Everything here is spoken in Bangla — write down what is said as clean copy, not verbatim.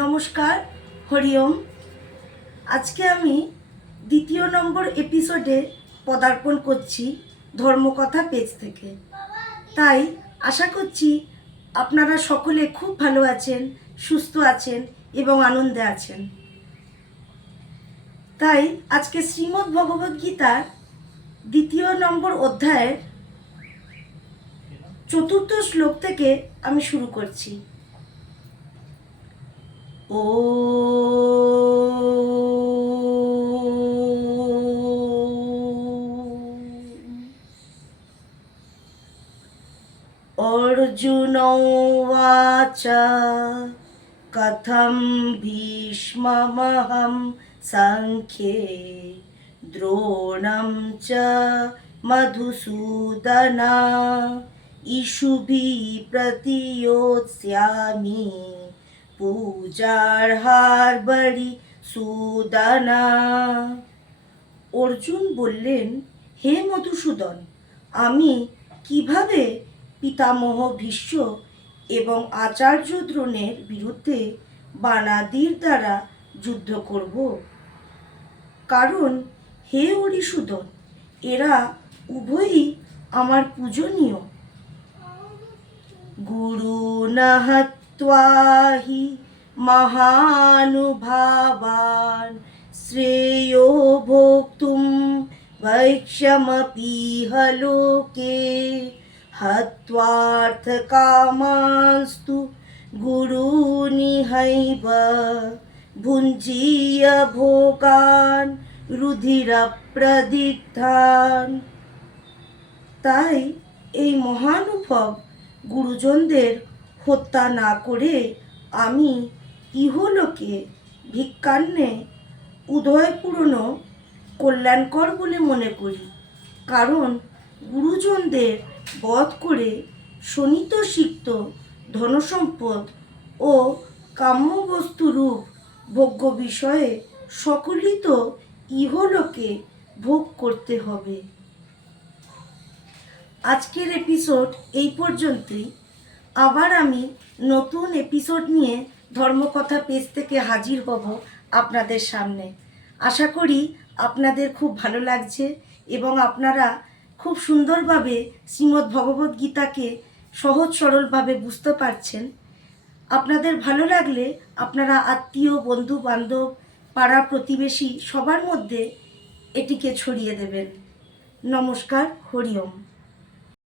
নমস্কার, হরিওম। আজকে আমি দ্বিতীয় নম্বর এপিসোডে পদার্পণ করছি ধর্মকথা পেজ থেকে। তাই আশা করছি আপনারা সকলে খুব ভালো আছেন, সুস্থ আছেন এবং আনন্দে আছেন। তাই আজকে শ্রীমদ্ ভগবদ্ গীতার দ্বিতীয় নম্বর অধ্যায়ের 4র্থ শ্লোক থেকে আমি শুরু করছি। अर्जुन उवाच कथं भीष्ममहं संख्ये द्रोणं च मधुसूदन इषुभिः प्रतियोत्स्यामि পূজার্হার্বরি সুদানা। অর্জুন বললেন, হে মধুসূদন, আমি কিভাবে পিতামহ ভীষ্ম এবং আচার্য দ্রোণের বিরুদ্ধে বানাদির দ্বারা যুদ্ধ করব? কারণ হে অরিসুদন, এরা উভয়ই আমার পূজনীয়। গুরু নাহত্বাহি মহানুভাবান শ্রেয়ো ভোক্তুম বৈক্ষ্যমপিহ লোকে হত্বার্থকামাস্তু গুরুনিহৈব ভুঞ্জীয় ভোগান রুধিরপ্রদিগ্ধান। তাই এই মহানুভব গুরুজনদের হত্যা না করে আমি ইহলোকে ভিক্ষান্নে উদয়পূর্ণ কল্যাণকর বলে মনে করি। কারণ গুরুজনদের বধ করে শোণিত সিক্ত ধনসম্পদ ও কাম্যবস্তুরূপ ভোগ্য বিষয়ে সকলিত ইহলোকে ভোগ করতে হবে। আজকের এপিসোড এই পর্যন্তই। আবার আমি নতুন এপিসোড নিয়ে ধর্মকথা পেজ থেকে হাজির হব আপনাদের সামনে। আশা করি আপনাদের খুব ভালো লাগছে এবং আপনারা খুব সুন্দরভাবে শ্রীমদ্ ভগবদ্ গীতাকে সহজ সরলভাবে বুঝতে পারছেন। আপনাদের ভালো লাগলে আপনারা আত্মীয়, বন্ধু বান্ধব, পাড়া প্রতিবেশী সবার মধ্যে এটিকে ছড়িয়ে দেবেন। নমস্কার, হরিওম।